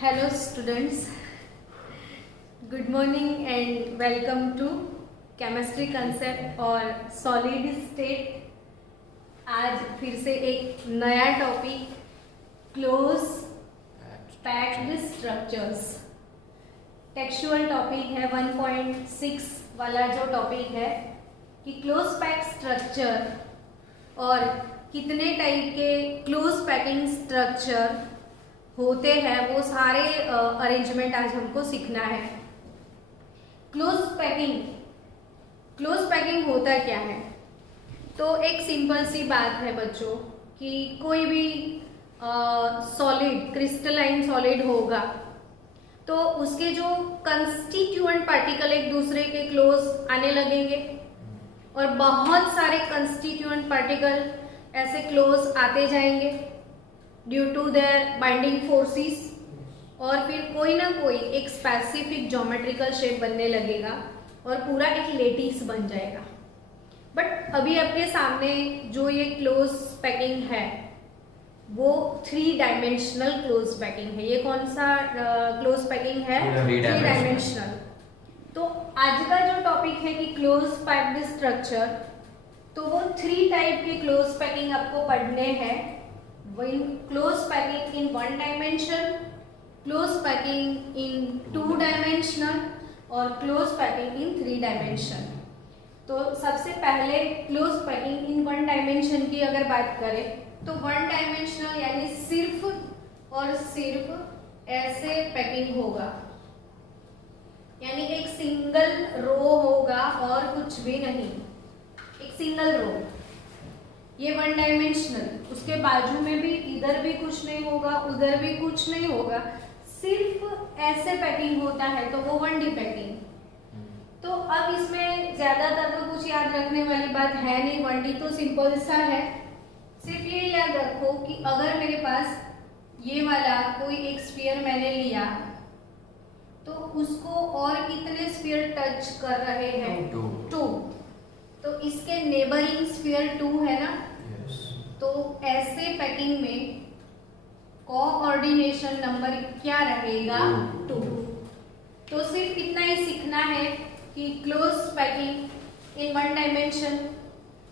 Hello students, good morning and welcome to chemistry concept और solid state. आज फिर से एक नया topic close packed structures textual topic है। 1.6 वाला जो टॉपिक है कि क्लोज पैक स्ट्रक्चर और कितने टाइप के क्लोज पैकिंग स्ट्रक्चर होते हैं वो सारे अरेंजमेंट आज हमको सीखना है। क्लोज पैकिंग होता क्या है? तो एक सिंपल सी बात है बच्चों कि कोई भी सॉलिड क्रिस्टलाइन सॉलिड होगा तो उसके जो कंस्टिट्यूएंट पार्टिकल एक दूसरे के क्लोज आने लगेंगे और बहुत सारे कंस्टिट्यूएंट पार्टिकल ऐसे क्लोज आते जाएंगे due to their binding forces, और फिर कोई ना कोई एक स्पेसिफिक ज्योमेट्रिकल शेप बनने लगेगा और पूरा एक लेटिस बन जाएगा। बट अभी आपके सामने जो ये क्लोज पैकिंग है वो 3 डायमेंशनल क्लोज पैकिंग है। ये कौन सा क्लोज पैकिंग है? 3 डायमेंशनल। तो आज का जो टॉपिक है कि क्लोज पैक्ड स्ट्रक्चर, तो वो 3 टाइप के क्लोज पैकिंग आपको पढ़ने हैं। Close packing in 1 dimension, close packing in 2 dimensional और close packing in 3 dimension। तो सबसे पहले close packing in 1 dimension की अगर बात करें तो 1 dimensional यानी सिर्फ और सिर्फ ऐसे पैकिंग होगा, यानी एक सिंगल रो होगा और कुछ भी नहीं, एक सिंगल रो। ये 1 डायमेंशनल, उसके बाजू में भी इधर भी कुछ नहीं होगा, उधर भी कुछ नहीं होगा, सिर्फ ऐसे पैकिंग होता है तो वो 1D पैकिंग। तो अब इसमें ज्यादातर तो कुछ याद रखने वाली बात है नहीं, 1D तो सिंपल सा है। सिर्फ ये याद रखो कि अगर मेरे पास ये वाला कोई एक स्फीयर मैंने लिया तो उसको और कितने स्फीयर टच कर रहे हैं? 2। तो इसके नेबरिंग स्फीयर 2 है ना। तो ऐसे पैकिंग में कोऑर्डिनेशन नंबर क्या रहेगा? 2। तो सिर्फ इतना ही सीखना है कि क्लोज पैकिंग इन 1 डायमेंशन,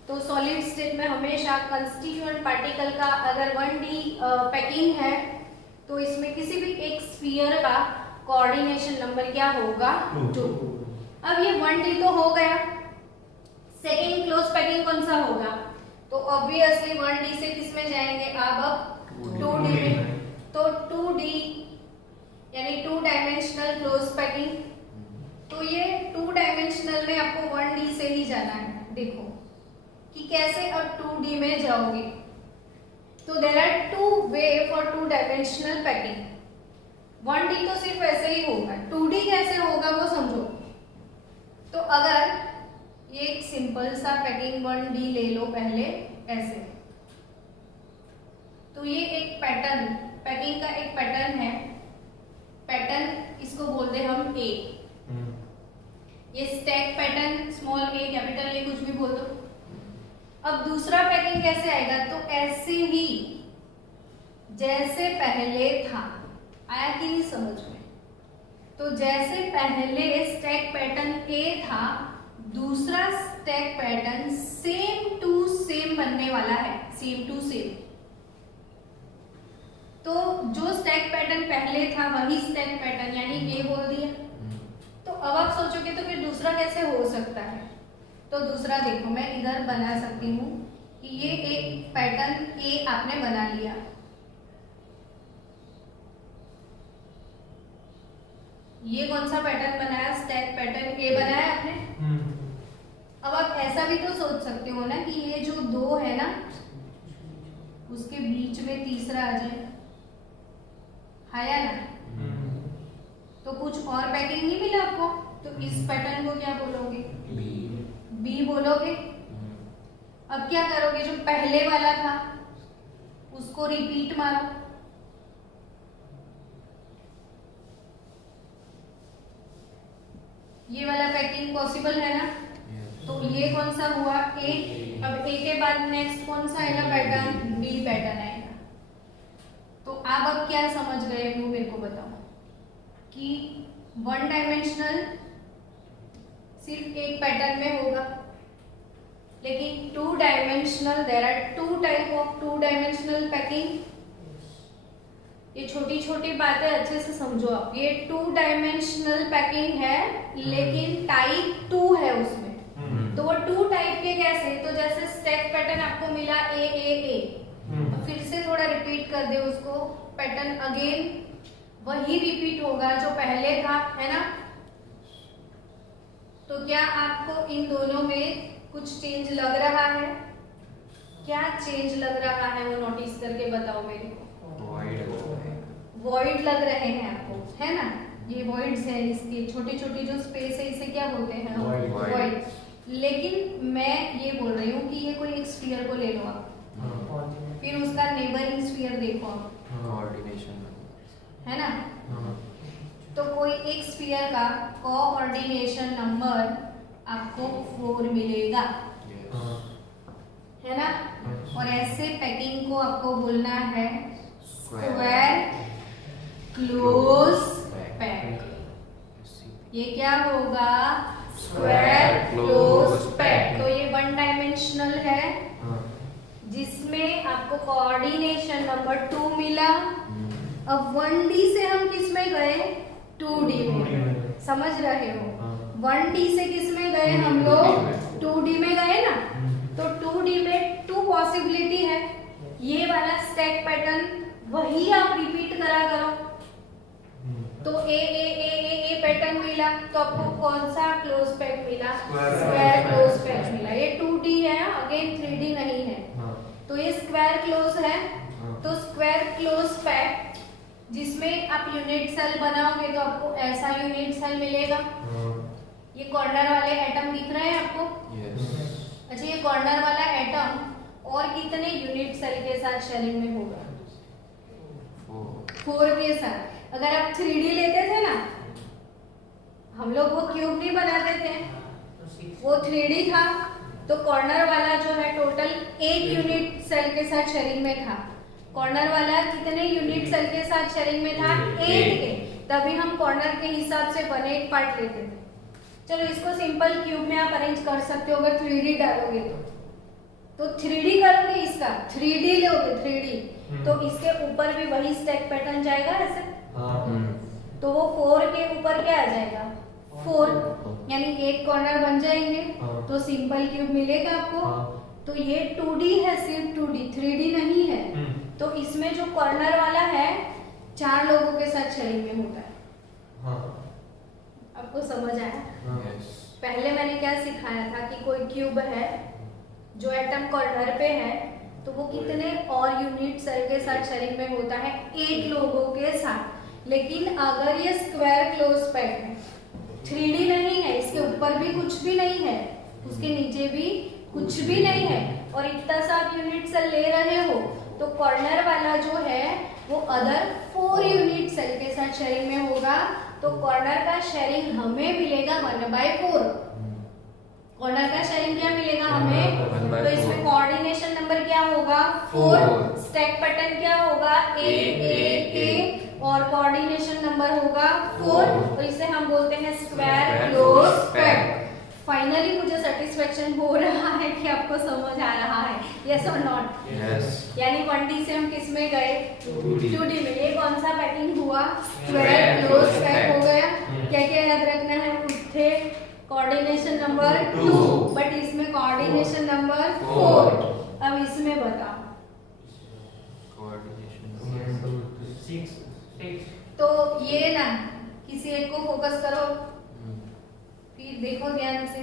तो सॉलिड स्टेट में हमेशा कंस्टिट्यूएंट पार्टिकल का अगर 1D पैकिंग है तो इसमें किसी भी एक स्फीयर का कोऑर्डिनेशन नंबर क्या होगा? 2। अब ये 1D तो हो गया। सेकेंड क्लोज पैकिंग कौन सा होगा? तो ऑब्वियसली 1D से किस में जाएंगे? अब 2D में। तो 2D यानी 2 डायमेंशनल क्लोज पैकिंग। तो ये 2 डायमेंशनल में आपको 1D से ही जाना है। देखो कि कैसे अब 2D में जाओगे। तो there are 2 way for 2 dimensional packing. 1D तो सिर्फ ऐसे ही होगा, 2D कैसे होगा वो समझो। तो अगर ये एक सिंपल सा पैकिंग 1D ले लो पहले ऐसे, तो ये एक पैटर्न, पैकिंग का एक पैटर्न है। पैटर्न इसको बोलते हैं हम A। ये stack pattern, small a capital A कुछ भी बोल दो। अब दूसरा पैकिंग कैसे आएगा? तो ऐसे ही जैसे पहले था। आया कि नहीं समझ में? तो जैसे पहले स्टैक पैटर्न A था, दूसरा stack pattern same to same बनने वाला है, सेम टू सेम। तो जो स्टैक पैटर्न पहले था वही स्टैक पैटर्न यानी A बोल दिया। तो अब आप सोचोगे तो फिर दूसरा कैसे हो सकता है? तो दूसरा देखो मैं इधर बना सकती हूँ कि ये एक पैटर्न A आपने बना लिया। ये कौन सा पैटर्न बनाया? स्टैक पैटर्न A बनाया आपने। अब आप ऐसा भी तो सोच सकते हो ना कि ये जो 2 है ना उसके बीच में तीसरा आ जाए, आया ना। तो कुछ और पैकिंग नहीं मिला आपको, तो इस पैटर्न को क्या बोलोगे? B बोलोगे। अब क्या करोगे? जो पहले वाला था उसको रिपीट मारो। ये वाला पैकिंग पॉसिबल है ना। तो ये कौन सा हुआ? A। अब A के बाद नेक्स्ट कौन सा आएगा पैटर्न? B पैटर्न आएगा। तो आप अब क्या समझ गए वो मेरे को बताओ। कि वन डायमेंशनल सिर्फ एक पैटर्न में होगा, लेकिन two dimensional there are two type of two dimensional packing. ये छोटी छोटी बातें अच्छे से समझो आप। ये टू डायमेंशनल पैकिंग है लेकिन टाइप 2 है उसमें। तो वो 2 टाइप के कैसे? तो जैसे स्टैक पैटर्न आपको मिला ए, तो फिर से थोड़ा रिपीट कर दे उसको, पैटर्न अगेन वही रिपीट होगा जो पहले था, है ना। तो क्या आपको इन दोनों में कुछ चेंज लग रहा है? क्या चेंज लग रहा है वो नोटिस करके बताओ मेरे को। वॉइड लग रहे हैं आपको, है ना। ये वॉइड्स हैं, इसके छोटी छोटी जो स्पेस है इसे क्या बोलते हैं? वॉइड। लेकिन मैं ये बोल रही हूँ कि ये कोई एक स्फीयर को ले लो आप, फिर उसका नेबरिंग स्फीयर देखो आप, है ना। तो कोई एक स्फीयर का कोऑर्डिनेशन नंबर आपको 4 मिलेगा, है ना। और ऐसे पैकिंग को आपको बोलना है स्क्वायर क्लोज पैक। ये क्या होगा? Square close pack. तो ये वन डायमेंशनल है जिसमें आपको कोऑर्डिनेशन नंबर 2 मिला। अब 1D से हम किस में गए? 2D में। समझ रहे हो? 1D से किस में गए हम लोग? 2D में गए ना। तो 2D में 2 पॉसिबिलिटी है। ये वाला स्टैक पैटर्न वही आप रिपीट करा करो। तो ए पैटर्न मिला, तो आपको कौन सा क्लोज पैक मिला? स्क्वायर क्लोज पैक मिला। ये 2D है, अगेन 3D नहीं है। तो ये स्क्वायर क्लोज है। तो स्क्वायर क्लोज पैक जिसमें आप यूनिट सेल बनाओगे तो आपको ऐसा यूनिट सेल मिलेगा। ये कॉर्नर वाले एटम दिख रहे हैं आपको? अच्छा, ये कॉर्नर वाला एटम और कितने यूनिट सेल के साथ शेयरिंग में होगा? 4 के साथ। अगर आप 3D लेते थे ना, हम लोग वो क्यूब नहीं बनाते थे, वो 3D था, तो कॉर्नर वाला जो है टोटल 8 यूनिट सेल के साथ शेयरिंग में था। कॉर्नर वाला कितने यूनिट सेल के साथ शेयरिंग में था? 8 के। तभी हम कॉर्नर के हिसाब से 1/8 पार्ट लेते थे। चलो इसको सिंपल क्यूब में आप अरेंज कर सकते हो अगर 3D डालोगे तो 3D करोगे, इसका 3D लोगे 3D, तो इसके ऊपर भी वही स्टैक पैटर्न जाएगा ऐसे। तो वो 4 के ऊपर क्या आ जाएगा? 4, यानी 8 कॉर्नर बन जाएंगे। तो सिंपल क्यूब मिलेगा आपको। तो ये 2D है, सिर्फ 2D, 3D नहीं है। तो इसमें जो कॉर्नर वाला है 4 लोगों के साथ शेयरिंग में होता है। आपको समझ आया? पहले मैंने क्या सिखाया था कि कोई क्यूब है जो एटम कॉर्नर पे है, तो वो कितने और यूनिट सेल के साथ शेयरिंग में होता है? 8 लोगों के साथ। लेकिन अगर ये स्क्वायर क्लोज पैक है, 3D नहीं है, इसके ऊपर भी कुछ भी नहीं है, उसके नीचे भी कुछ भी नहीं है, और इतना सा आप यूनिट सेल ले रहे हो, तो कॉर्नर वाला जो है वो अदर 4 यूनिट सेल के साथ शेयरिंग में होगा। तो कॉर्नर का शेयरिंग हमें मिलेगा 1/4। कॉर्नर का शेयरिंग क्या मिलेगा हमें? तो इसमें कोऑर्डिनेशन नंबर क्या होगा? 4। स्टैक पैटर्न क्या होगा? ए, और कोऑर्डिनेशन नंबर होगा 4। तो इसे हम बोलते हैं स्क्वायर क्लोज पैक। फाइनली मुझे सेटिस्फेक्शन हो रहा है कि आपको समझ आ रहा है, यस और नॉट? यानी 1D से हम किस में गए? 2D में। ये कौन सा पैकिंग हुआ? स्क्वायर क्लोज पैक हो गया। क्या क्या याद रखना है? थे कोऑर्डिनेशन नंबर 2, बट इसमें कोऑर्डिनेशन नंबर 4। अब इसमें बताओ। तो ये ना किसी एक को फोकस करो, फिर देखो ध्यान से,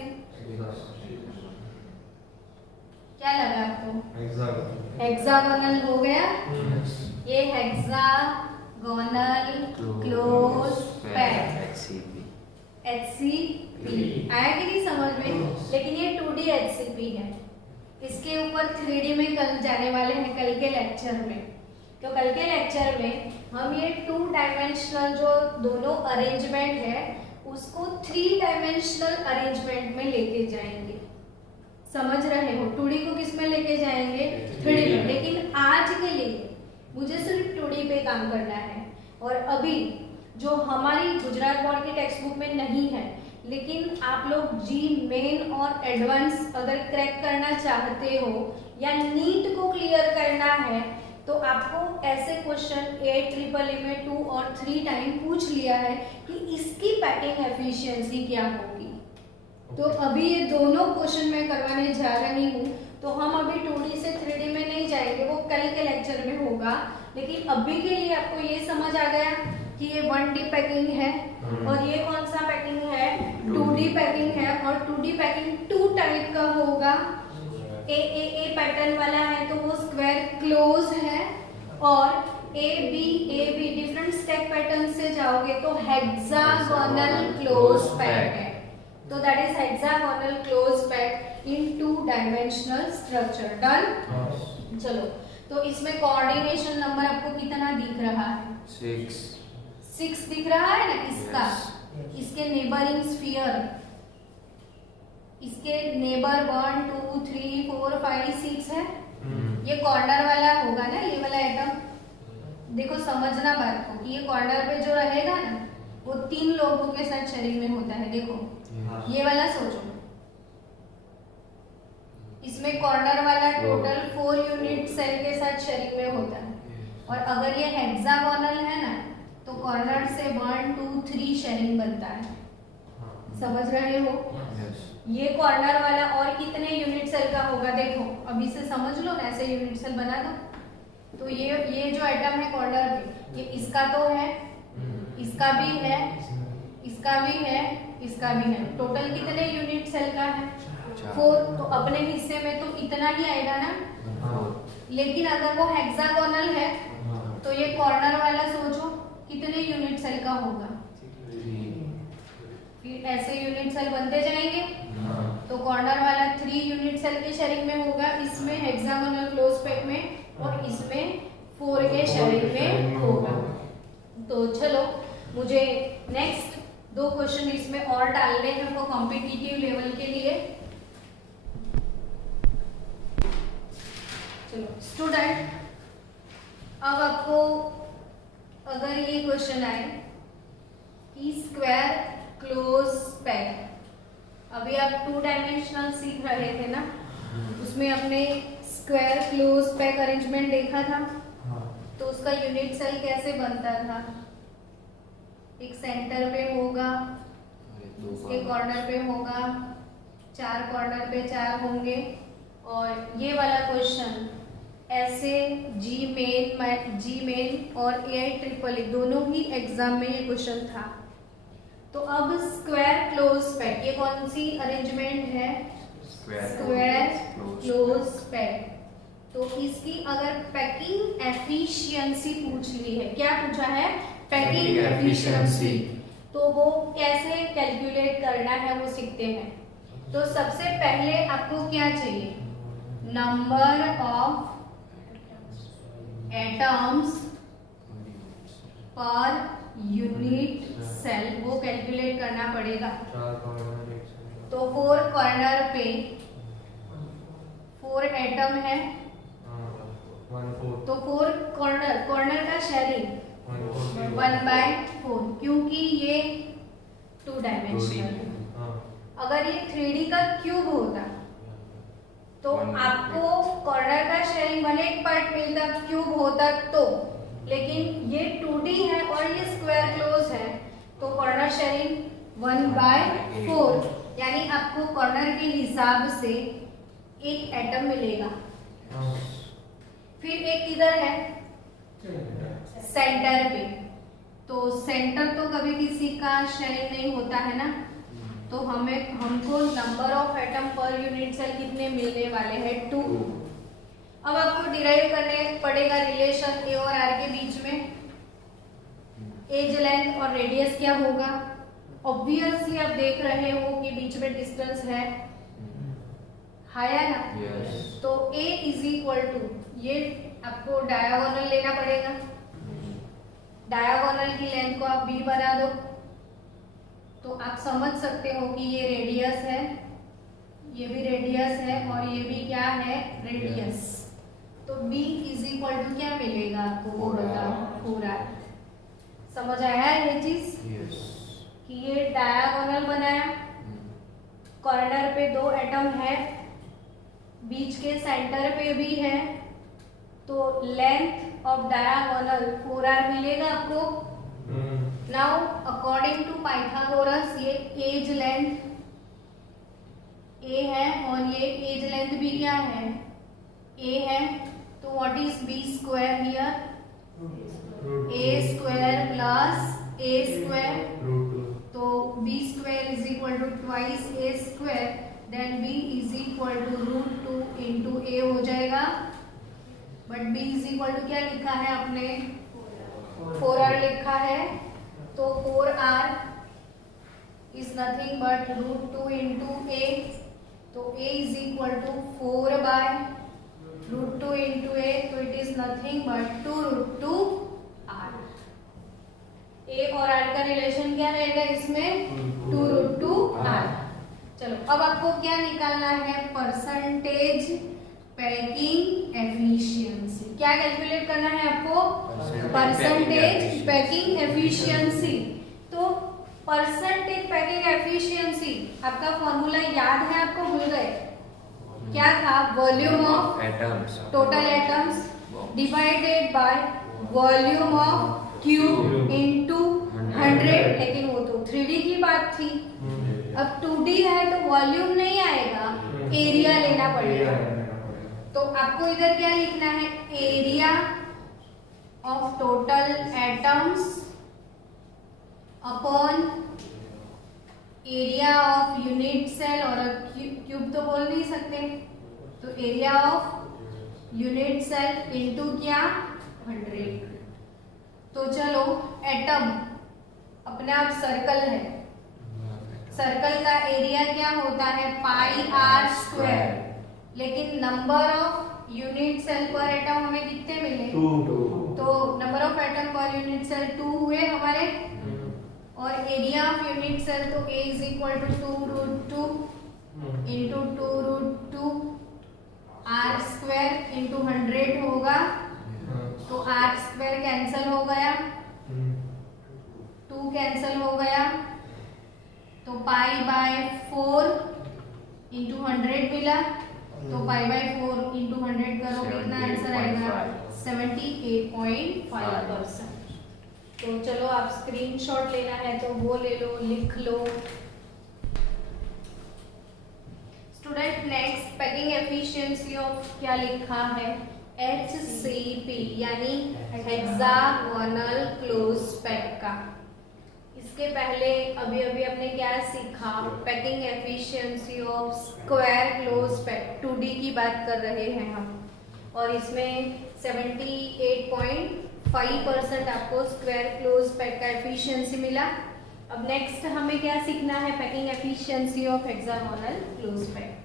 क्या लगा आपको? हेक्सागोनल हो गया। ये हेक्सागोनल क्लोज पैक, HCP आया कि नहीं समझ में? लेकिन ये 2D HCP है। इसके ऊपर 3D में कल जाने वाले हैं कल के लेक्चर में। तो कल के लेक्चर में हम ये 2 डायमेंशनल जो दोनों अरेंजमेंट है उसको 3 डायमेंशनल अरेंजमेंट में लेके जाएंगे। समझ रहे हो? 2D को किस में लेके जाएंगे? 3D में। लेकिन आज के लिए मुझे सिर्फ 2D पे काम करना है, और अभी जो हमारी गुजरात बोर्ड के टेक्स्ट बुक में नहीं है, लेकिन आप लोग जी मेन और एडवांस अगर क्रैक करना चाहते हो या नीट को क्लियर करना है तो आपको ऐसे क्वेश्चन 8 में 2 और 3 टाइम पूछ लिया है कि इसकी पैकिंग एफिशिएंसी क्या होगी। तो अभी ये दोनों क्वेश्चन मैं करवाने जा रही हूँ, तो हम अभी 2D से 3D में नहीं जाएंगे, वो कल के लेक्चर में होगा। लेकिन अभी के लिए आपको ये समझ आ गया कि ये 1D पैकिंग है और ये कौन सा पैकिंग है, 2D पैकिंग है। और 2D पैकिंग 2 टाइप का होगा। ए पैटर्न वाला है तो वो स्क्वायर क्लोज है, और A be different stack pattern से जाओगे तो हेक्सागोनल क्लोज पैक है। तो that is hexagonal close pack in 2 dimensional structure. Done. चलो, तो इसमें कोऑर्डिनेशन नंबर आपको कितना दिख रहा है? 6 दिख रहा है ना इसका। इसके नेबरिंग स्फीयर, इसके नेबर 1 2 3 4 5 6 है। ये कॉर्नर वाला होगा ना, ये वाला आइटम। देखो समझना बात को कि ये कॉर्नर पे जो रहेगा ना वो 3 लोगों के साथ शेयरिंग में होता है। देखो ये वाला सोचो, इसमें कॉर्नर वाला टोटल 4 यूनिट सेल के साथ शेयरिंग में होता है। और अगर ये हेक्सागोनल है ना तो कॉर्नर से 1 2 3 शेयरिंग बनता है। समझ रहे हो? ये कॉर्नर वाला और कितने यूनिट सेल का होगा? देखो अभी से समझ लो ना, ऐसे यूनिट सेल बना दो। तो ये जो आइटम है कॉर्नर पे, ये इसका तो है, इसका भी है, इसका भी है, इसका भी है। टोटल कितने यूनिट सेल का है? 4। तो अपने हिस्से में तो इतना ही आएगा ना। लेकिन अगर वो हेक्सागोनल है तो ये कॉर्नर वाला सोचो कितने यूनिट सेल का होगा। फिर ऐसे यूनिट सेल बनते जाएंगे। तो कॉर्नर वाला 3 यूनिट सेल के शेयरिंग में होगा, इसमें हेक्सागोनल क्लोज पैक में, और इसमें 4 के शेयरिंग में होगा। तो चलो, मुझे नेक्स्ट 2 क्वेश्चन इसमें और डालने हैं हमको कॉम्पिटिटिव लेवल के लिए। चलो स्टूडेंट, अब आपको अगर ये क्वेश्चन आए कि स्क्वायर क्लोज पैक, अभी आप 2 डायमेंशनल सीख रहे थे ना, उसमें अपने स्क्वायर क्लोज पैक अरेंजमेंट देखा था। तो उसका यूनिट सेल कैसे बनता था? एक सेंटर पे होगा, उसके कॉर्नर पे होगा, 4 कॉर्नर पे 4 होंगे। और ये वाला क्वेश्चन ऐसे जी मेन और AI-EEE दोनों ही एग्जाम में ये क्वेश्चन था। तो अब स्क्वायर क्लोज पैक, ये कौन सी अरेंजमेंट है? Square close pack. तो इसकी अगर पैकिंग एफिशिएंसी पूछ ली है, क्या पूछा है? Packing efficiency. तो वो कैसे कैलकुलेट करना है वो सीखते हैं। तो सबसे पहले आपको क्या चाहिए? Number of atoms per unit cell, वो कैलकुलेट करना पड़ेगा। तो 4 कॉर्नर पे 4 एटम है, तो 4 कॉर्नर का शेयरिंग 1/4, क्योंकि ये 2 डायमेंशनल है। अगर ये 3D का क्यूब होता तो आपको कॉर्नर का शेयरिंग भले एक पार्ट मिलता, क्यूब होता तो, लेकिन ये 2D है और ये स्क्वायर क्लोज है, तो कॉर्नर शेयरिंग 1/4, यानी आपको कॉर्नर के हिसाब से एक एटम मिलेगा। फिर एक इधर है सेंटर पे, तो सेंटर तो कभी किसी का शेयरिंग नहीं होता है ना, तो हमको number of atom per unit cell कितने मिलने वाले हैं? 2। अब आपको डिराइव करने पड़ेगा रिलेशन ए और आर के बीच में। एज लेंथ और रेडियस क्या होगा? ऑब्वियसली आप देख रहे हो कि बीच में डिस्टेंस है ना। तो A = ये आपको डायगोनल लेना पड़ेगा। डायगोनल की लेंथ को आप B बना दो, तो आप समझ सकते हो कि ये रेडियस है, ये भी रेडियस है, और ये भी क्या है? रेडियस। तो B = क्या मिलेगा आपको, वो बताओ? 4R। समझ आया ये चीज कि ये डायगोनल बनाया, कॉर्नर पे 2 एटम है, बीच के सेंटर पे भी है, तो लेंथ ऑफ डायगोनल 4r मिलेगा आपको। नाउ अकॉर्डिंग टू पाइथागोरस ये एज लेंथ a है और ये एज लेंथ भी क्या है, a है, तो what is b square here, a square plus a square, तो b square is equal to twice a square, then b is equal to √2 into a हो जाएगा, but b is equal to क्या लिखा है आपने, 4r लिखा है, तो 4r is nothing but √2 into a, तो a is equal to 4 by √2 into a, तो it is nothing but 2√2 r। a और r का रिलेशन क्या रहेगा इसमें, 2√2 r। चलो अब आपको क्या निकालना है, परसेंटेज पैकिंग एफिशिएंसी। क्या कैलकुलेट करना है आपको, परसेंटेज पैकिंग एफिशिएंसी। तो परसेंटेज पैकिंग एफिशिएंसी आपका फॉर्मूला याद है आपको, भूल गए, क्या था, volume of atoms, total atoms divided by volume of cube into 100, लेकिन वो तो 3D की बात थी, अब 2D है तो वॉल्यूम नहीं आएगा, एरिया लेना पड़ेगा। तो आपको इधर क्या लिखना है, area of total atoms upon area of unit cell, और क्यूब तो बोल नहीं सकते, तो area of unit cell into क्या, 100। तो चलो एटम अपने आप सर्कल है, सर्कल का एरिया क्या होता है, पाई r स्क्वायर, लेकिन number of unit cell per atom हमें कितने मिले, 2। तो number of atom per unit cell 2 हुए हमारे, और एरिया ऑफ यूनिट सेल तो a is equal to 2√2 into 2√2 r square into 100 होगा, तो r स्क्वायर कैंसल हो गया, 2 कैंसल हो गया, तो पाई बाय 4 इंटू 100 मिला, तो पाई बाय 4 इंटू 100 करो कितना आंसर आएगा, 78.5%। तो चलो आप स्क्रीनशॉट लेना है तो वो ले लो, लिख लो। Student next packing efficiency of क्या लिखा है, HCP यानी हेक्सागोनल क्लोज पैक का। इसके पहले अभी अपने क्या सीखा, packing efficiency of square close pack, 2D की बात कर रहे हैं हम, और इसमें 78.5% आपको स्क्वायर क्लोज पैक का एफिशिएंसी मिला। अब नेक्स्ट हमें क्या सीखना है, packing efficiency of hexagonal close pack.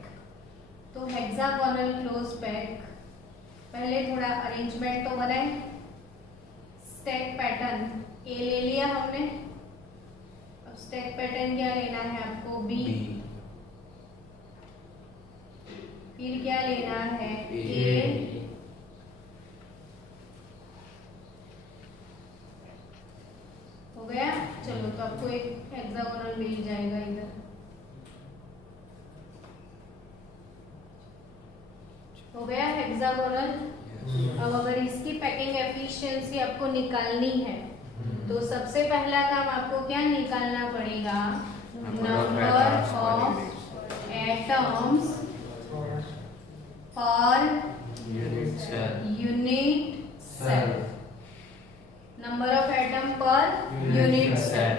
तो हेक्सागोनल क्लोज पैक, पहले थोड़ा अरेंजमेंट तो बनाए, स्टैक पैटर्न ए ले लिया हमने, अब स्टैक पैटर्न क्या लेना है आपको, बी, फिर क्या लेना है, ए, हो गया। चलो तो आपको एक हेक्सागोनल मिल जाएगा इधर, हो गया हेक्सागोनल। अब अगर इसकी पैकिंग एफिशिएंसी आपको निकालनी है तो सबसे पहला काम आपको क्या निकालना पड़ेगा, number of atoms per unit cell, number of atom per unit cell.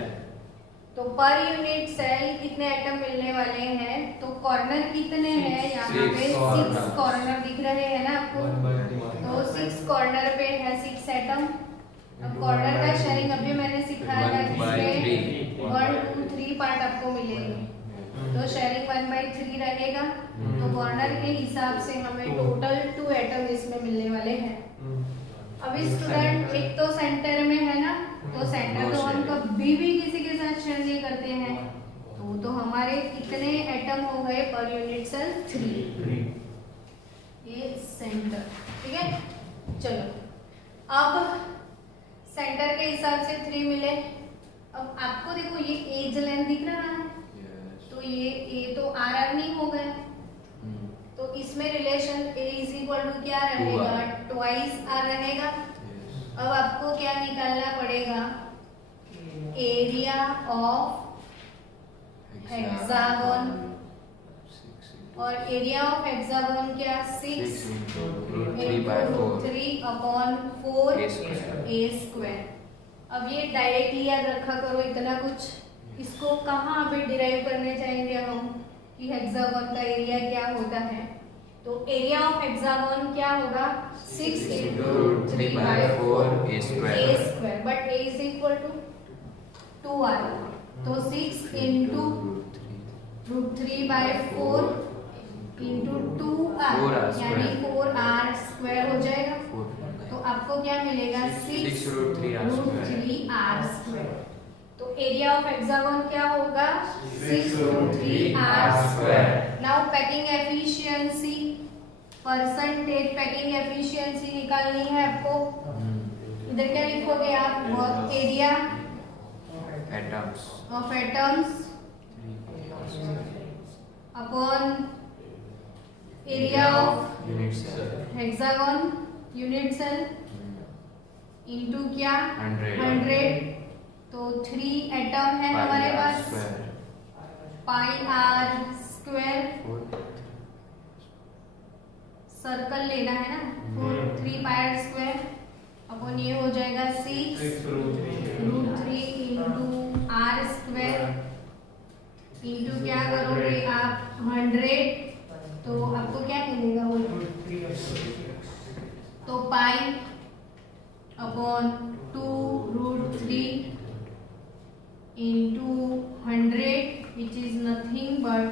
तो पर यूनिट सेल कितने एटम मिलने वाले हैं, तो कॉर्नर कितने हैं, यहाँ पे 6 कॉर्नर दिख रहे हैं ना आपको, तो 6 कॉर्नर पे है 6 एटम। अब कॉर्नर का शेयरिंग अभी मैंने सिखाया था, जिसमें 1, 2, 3 पार्ट आपको मिलेंगे, तो शेयरिंग 1/3 रहेगा। तो कॉर्नर के हिसाब से हमें टोटल 2 एटम इसमें मिलने वाले हैं। अभी स्टूडेंट एक तो सेंटर में है ना, तो सेंटर तो हम कभी भी किसी के साथ शेयर नहीं करते हैं, तो हमारे कितने एटम हो गए पर यूनिट सेल, 3, ये सेंटर, ठीक है। चलो अब सेंटर के हिसाब से 3 मिले। अब आपको देखो ये एज लेंथ दिख रहा है, तो ये तो आर नहीं हो गया, तो इसमें relation A is equal to क्या रहेगा, ट्वाइस आर रहेगा। अब आपको क्या निकालना पड़ेगा, एरिया ऑफ हेक्सागोन, और एरिया ऑफ हेक्सागोन क्या 6 3 अपॉन 4 ए स्क्वायर। अब ये डायरेक्टली याद रखा करो इतना कुछ, इसको कहाँ पे डिराइव करने चाहेंगे हम कि हेक्सागोन का एरिया क्या होता है। तो एरिया ऑफ हेक्सागोन क्या होगा 6 × 3/4 A square, but A is equal to 2r, तो 6 × √3/4 इंटू 2r यानी 4r स्क्वायर हो जाएगा। तो आपको क्या मिलेगा 6 √3r स्क्वायर। तो एरिया ऑफ हेक्सागोन क्या होगा 6 √3r square. Now packing efficiency, percentage packing efficiency निकालनी है आपको। इधर क्या लिखोगे आप, area of atoms upon area of hexagon unit cell into क्या 100, तो 3 एटम है हमारे पास, πr स्क्वायर, सर्कल लेना है ना, 3πr स्क्वायर अपॉन ये हो जाएगा 6 √3 इंटू r स्क्वायर इंटू क्या करोगे आप 100, तो आपको क्या मिलेगा वो, तो pi upon 2√3 into 100 which is nothing but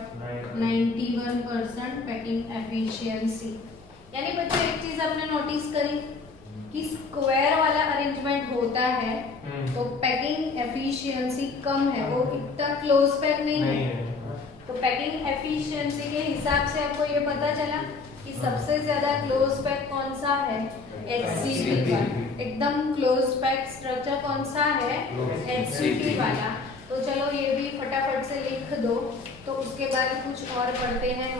91% packing efficiency. यानी बच्चों एक चीज आपने नोटिस करी कि स्क्वायर वाला अरेंजमेंट होता है तो पैकिंग एफिशिएंसी कम है, वो इतना क्लोज पैक नहीं है। तो पैकिंग एफिशिएंसी के हिसाब से आपको ये पता चला कि सबसे ज्यादा क्लोज पैक कौन सा है, HCP का। एकदम क्लोज पैक स्ट्रक्चर कौन सा है, HCP वाला। तो चलो ये भी फटाफट से लिख दो, तो उसके बाद कुछ और पढ़ते हैं।